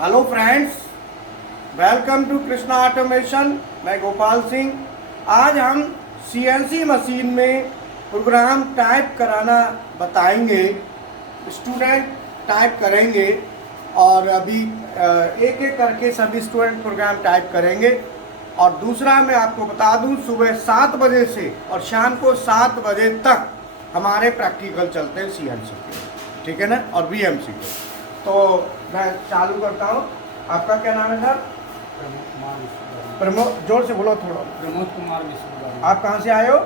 Hello friends, welcome to Krishna automation. मैं गोपाल सिंह। आज हम सीएनसी मशीन में प्रोग्राम टाइप कराना बताएंगे। स्टूडेंट टाइप करेंगे और अभी एक एक करके सभी स्टूडेंट प्रोग्राम टाइप करेंगे। और दूसरा मैं आपको बता दूं, सुबह 7 बजे से और शाम को 7 बजे तक हमारे प्रैक्टिकल चलते हैं सीएनसी के, ठीक है ना, और बीएमसी के। तो मैं चालू करता हूँ। आपका क्या नाम है सर? प्रमोद। जोर से बोलो थोड़ा। प्रमोद कुमार विश्वविद्यालय। आप कहाँ से आए हो?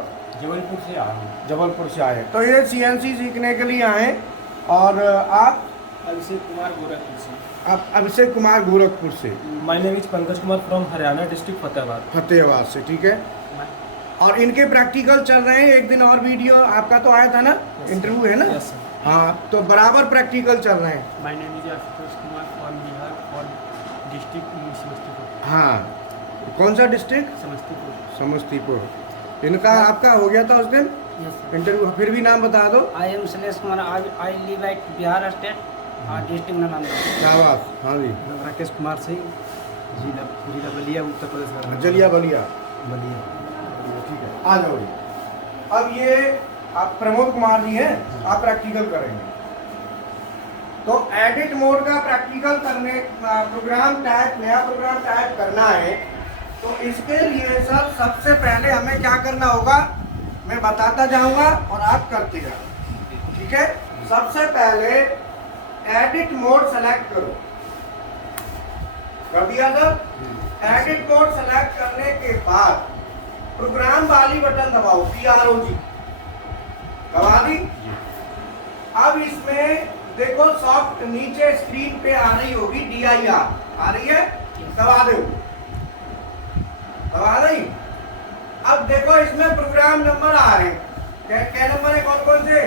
जबलपुर से आया हूँ। जबलपुर से आए। तो ये सीएनसी सीखने के लिए आए। और आप? अभिषेक कुमार गोरखपुर से। आप अभिषेक कुमार गोरखपुर से। My name is Pankaj Kumar from Haryana district Fatehabad से, ठीक है। और इनके प्रैक्टिकल चल रहे हैं। एक दिन और वीडियो आपका तो आया था ना, इंटरव्यू है ना? Yes sir. हाँ, तो बराबर प्रैक्टिकल चल रहे हैं। My name is Ashutosh Kumar from Bihar और डिस्ट्रिक्ट समस्तीपुर। हाँ, कौन सा डिस्ट्रिक्ट? समस्तीपुर। समस्तीपुर। इनका आपका हो गया था उस दिन यस सर। इंटरव्यू। फिर भी नाम बता दो। I am Shailesh Kumar. I live at Bihar state district Nalanda. शाबाश। हाँ जी। राकेश कुमार सिंह, जिला बलिया, उत्तर प्रदेश। जलिया बलिया, बलिया। ठीक है। आ जाओ जी। अब ये आप प्रमोद कुमार जी हैं, आप प्रैक्टिकल करेंगे। तो एडिट मोड का प्रैक्टिकल करने, प्रोग्राम टाइप, नया प्रोग्राम टाइप करना है। तो इसके लिए सर सबसे पहले हमें क्या करना होगा, मैं बताता जाऊंगा और आप करते जाओ, ठीक है। सबसे पहले एडिट मोड सेलेक्ट करो। कर दिया सर? एडिट मोड सेलेक्ट करने के बाद प्रोग्राम वाली बटन दबाओ, PROG दबा दी। अब इसमें देखो सॉफ्ट नीचे स्क्रीन पे आ रही होगी DIR, आ रही है? दबा दो। दबा रही। अब देखो इसमें प्रोग्राम नंबर आ रहे हैं। क्या नंबर है, कौन कौन से?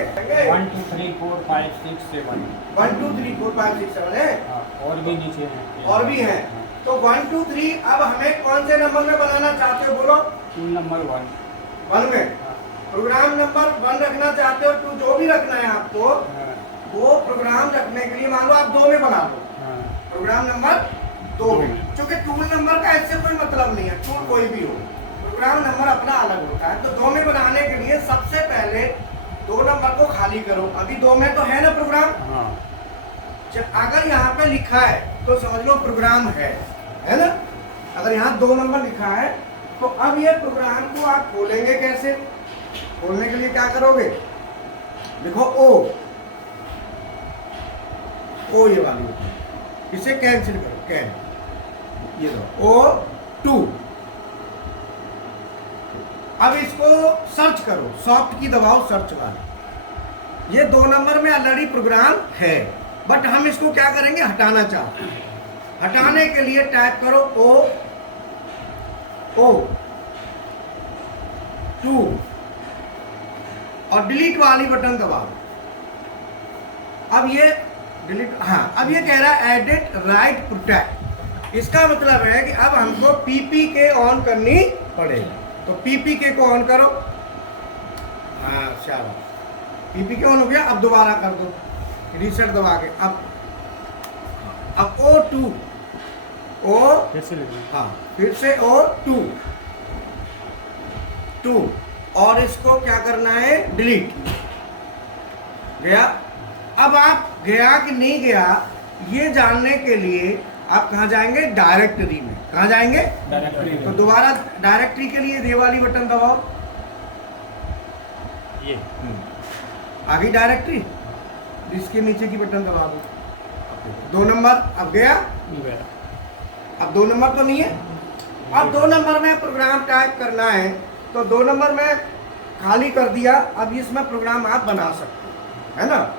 1 2 3 4 5 6 7। 1 2 3 4 5 6 7 है। और भी नीचे हैं। और भी हैं। तो 1 2 3 अब हमें कौन से नंबर में बनाना चाहते हो, बोलो। Tool number 1। 1 में प्रोग्राम नंबर 1 रखना चाहते हो, 2 जो भी रखना है आपको, वो प्रोग्राम रखने के लिए मान लो आप 2 में बना दो। प्रोग्राम नंबर 2 में, क्योंकि टूल नंबर का इससे कोई मतलब नहीं है, टूल कोई भी हो, प्रोग्राम नंबर अपना अलग होता है। तो 2 में बनाने के लिए सबसे पहले 2 नंबर को खाली करो। अभी 2 में तो है ना प्रोग्राम। अगर यहाँ पे लिखा है तो समझ लो प्रोग्राम है ना। अगर यहाँ 2 नंबर लिखा है तो अब ये प्रोग्राम को आप खोलेंगे कैसे? खोलने के लिए क्या करोगे, देखो ओ ये वाली, इसे कैंसिल करो, कैन, ये दो O2। अब इसको सर्च करो, सॉफ्ट की दबाओ, सर्च वाली। ये 2 नंबर में ऑलरेडी प्रोग्राम है, बट हम इसको क्या करेंगे, हटाना चाहते हैं। हटाने के लिए टाइप करो O2 और डिलीट वाली बटन दबाओ। अब ये डिलीट, हाँ, अब ये कह रहा है एडिट राइट प्रोटेक्ट। इसका मतलब है कि अब हमको PPK ऑन करनी पड़ेगी। तो PPK को ऑन करो। हाँ, शाबाश, PPK ऑन हो गया। अब दोबारा कर दो, रीसेट दबा के। अब O2 हाँ, फिर से O2 और इसको क्या करना है, डिलीट। गया। अब आप गया कि नहीं गया ये जानने के लिए आप कहाँ जाएंगे, डायरेक्टरी में। कहाँ जाएंगे? डायरेक्टरी। तो दोबारा डायरेक्टरी के लिए ये वाली बटन दबाओ, ये आगे डायरेक्टरी, इसके नीचे की बटन दबा दो। 2 नंबर अब गया। अब 2 नंबर तो नहीं है। अब 2 नंबर में प्रोग्राम टाइप करना है, तो 2 नंबर में खाली कर दिया। अब इसमें प्रोग्राम आप बना सकते हो, है ना।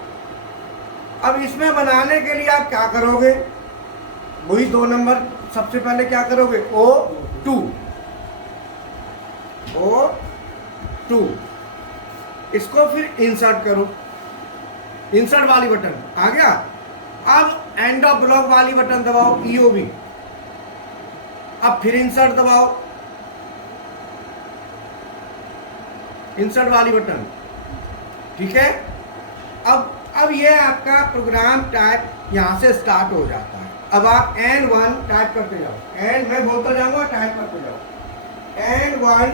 अब इसमें बनाने के लिए आप क्या करोगे, वही 2 नंबर सबसे पहले क्या करोगे, O2 इसको फिर इंसर्ट करो। इंसर्ट वाली बटन आ गया। अब एंड ऑफ ब्लॉक वाली बटन दबाओ, EOB। अब फिर इंसर्ट दबाओ, इंसर्ट वाली बटन, ठीक है। अब ये आपका प्रोग्राम टाइप यहाँ से स्टार्ट हो जाता है। अब आप N1 टाइप करते जाओ, एंड मैं बोलता जाऊंगा, टाइप करते जाओ। N1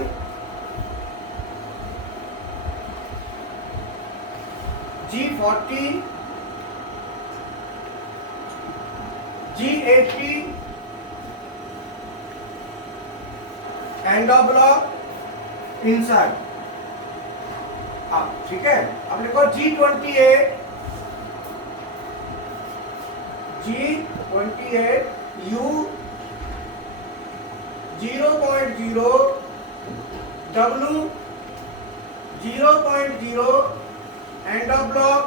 G40 G80 end of block inside. अब ठीक है, अब लिखो G28 U 0.0 W 0.0 end of block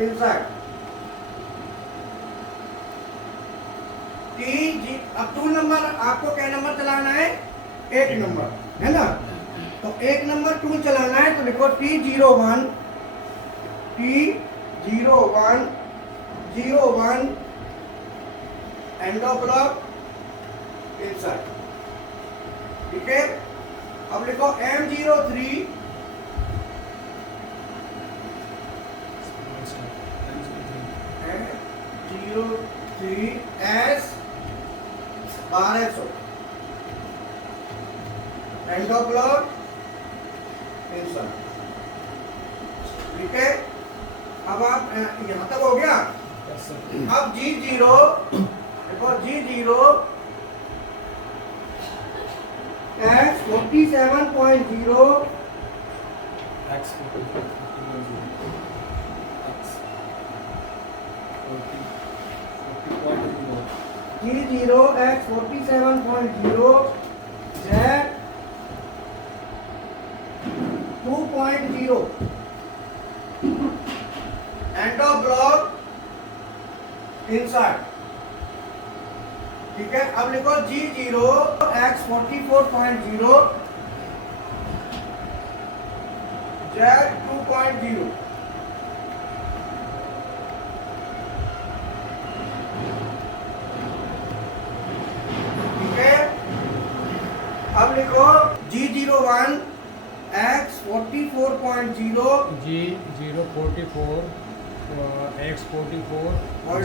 inside. अब टूल नंबर आपको क्या नंबर चलाना है? एक नंबर, है ना? तो एक नंबर टूल चलाना है, तो लिखो T01 end of block inside. ठीक है, अब लिखो M03 S 1200 end of block inside. ठीक है, अब आप यहां तक हो गया। अब G0 देखो, G0 X 47.0 G0 X 47.0 Z 2.0 end of block inside. ठीक है, अब लिखो G0 X 44.0 Z 2.0। ठीक है, अब लिखो G01 X 44.0 G044 X 44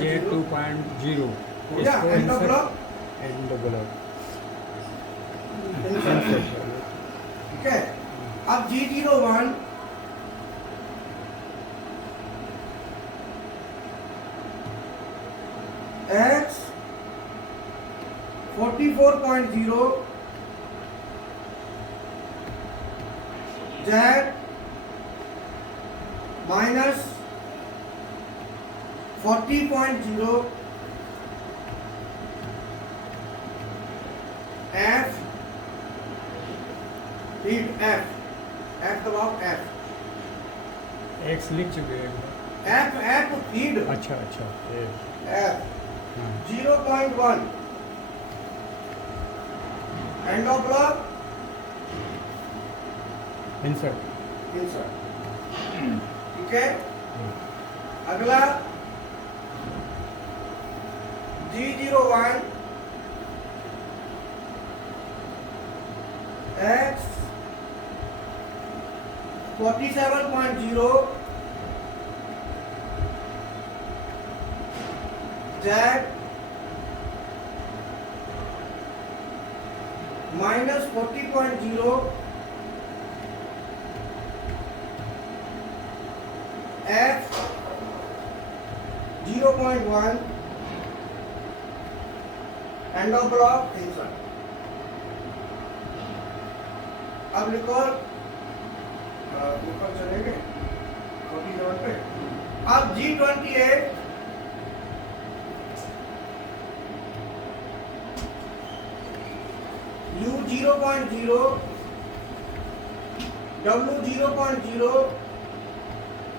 J 2.0 हो गया, एंड ऑफ ब्लॉक। ठीक है, अब G01 X 44.0 Z minus 40.0 F heat F दबाओ F X लिख चुके हैं। F हीट अच्छा F 0.1 end of block insert. ठीक है, अगला G01 X 47.0 Z minus 40.0 F 0.1 end of block inside. अब लिखो, ऊपर चलेंगे 47 पे। अब G28 U 0.0 W 0.0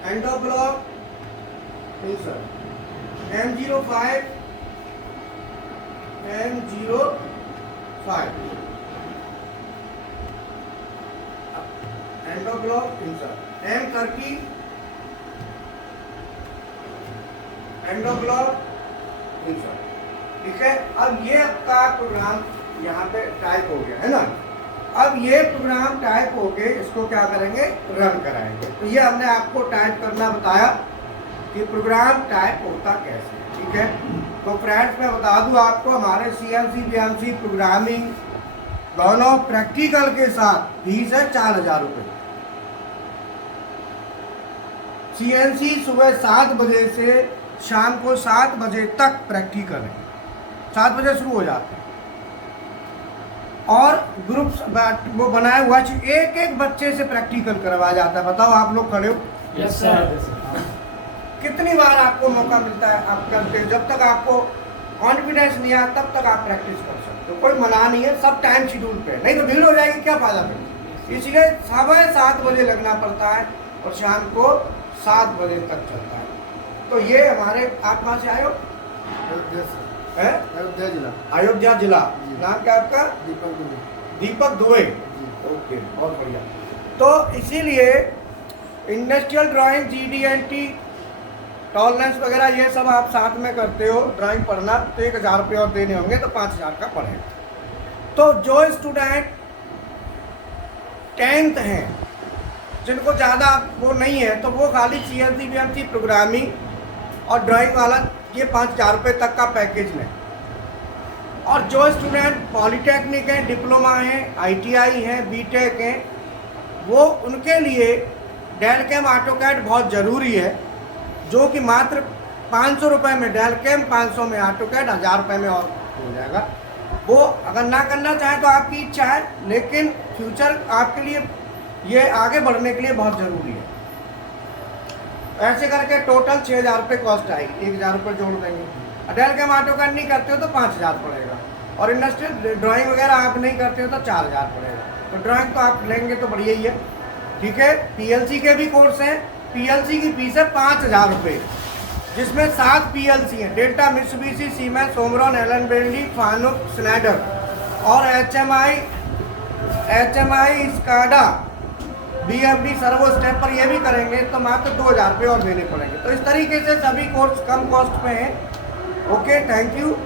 end of block inside. M05 end of block inside. M30 end of block inside. ठीक है, अब ये आपका प्रोग्राम यहाँ पे टाइप हो गया है ना। अब ये प्रोग्राम टाइप हो गए, इसको क्या करेंगे? रन कराएंगे। तो ये हमने आपको टाइप करना बताया। कि प्रोग्राम टाइप होता कैसे है, ठीक है। तो फ्रेंड्स मैं बता दूं आपको, हमारे CNC BNC प्रोग्रामिंग दोनों प्रैक्टिकल के साथ फीस है 4,000 रुपये। CNC सुबह 7 बजे से शाम को 7 बजे तक प्रैक्टिकल है, 7 बजे शुरू हो जाते हैं। और ग्रुप्स वो बनाया हुआ है, एक एक बच्चे से प्रैक्टिकल करवाया जाता है। बताओ आप लोग खड़े हो, यस सर। कितनी बार आपको मौका मिलता है आप करते हो। जब तक आपको कॉन्फिडेंस नहीं आया तब तक आप प्रैक्टिस कर सकते हो, कोई मना नहीं है, सब टाइम शेड्यूल पे है, नहीं तो भीड़ हो जाएगी, क्या फायदा फिर। इसलिए सुबह 7 बजे लगना पड़ता है और शाम को 7 बजे तक चलता है। तो ये हमारे, आप कहाँ से आए हो? हैं? अयोध्या जिला। अयोध्या जिला। जी। नाम क्या आपका? दीपक दुबे। दीपक दुबे। ओके, बहुत बढ़िया। तो इसीलिए इंडस्ट्रियल ड्राइंग, GD&T, टॉलरेंस वगैरह ये सब आप साथ में करते हो, ड्राइंग पढ़ना, तो 1,000 रुपये और देने होंगे तो 5,000 का पड़ेगा। तो जो स्टूडेंट 10th हैं, जिनको ज़्यादा वो नहीं है, तो वो खाली CNC BNC प्रोग्रामिंग और ड्राइंग वाला ये 5,000 रुपये तक का पैकेज लें। और जो स्टूडेंट पॉलीटेक्निक हैं, डिप्लोमा हैं, ITI हैं, BTech हैं, वो उनके लिए डेलकैम ऑटोकैड बहुत ज़रूरी है, जो कि मात्र 500 रुपये में डेलकैम, 500 में ऑटोकैड, 1,000 रुपये में और हो जाएगा। वो अगर ना करना चाहें तो आपकी इच्छा है, लेकिन फ्यूचर आपके लिए ये आगे बढ़ने के लिए बहुत ज़रूरी है। ऐसे करके टोटल 6,000 रुपये कॉस्ट आएगी, 1,000 रुपये जोड़ देंगे। डेलकैम ऑटोकैड नहीं करते हो तो 5,000 पड़ेगा, और इंडस्ट्रियल ड्राइंग वगैरह आप नहीं करते हो तो 4,000 पड़ेगा। तो ड्राइंग तो आप लेंगे तो बढ़िया ही है, ठीक है। PLC के भी कोर्स हैं। PLC की फीस है 5,000 रुपये, जिसमें 7 PLC हैं: Delta, Mitsubishi, Siemens, Omron, Allen Bradley, Fanuc, Schneider. और HMI, SCADA, BFD, servo step पर ये भी करेंगे तो मात्र 2,000 रुपये और देने पड़ेंगे। तो इस तरीके से सभी कोर्स कम कॉस्ट पे हैं। Okay, thank you.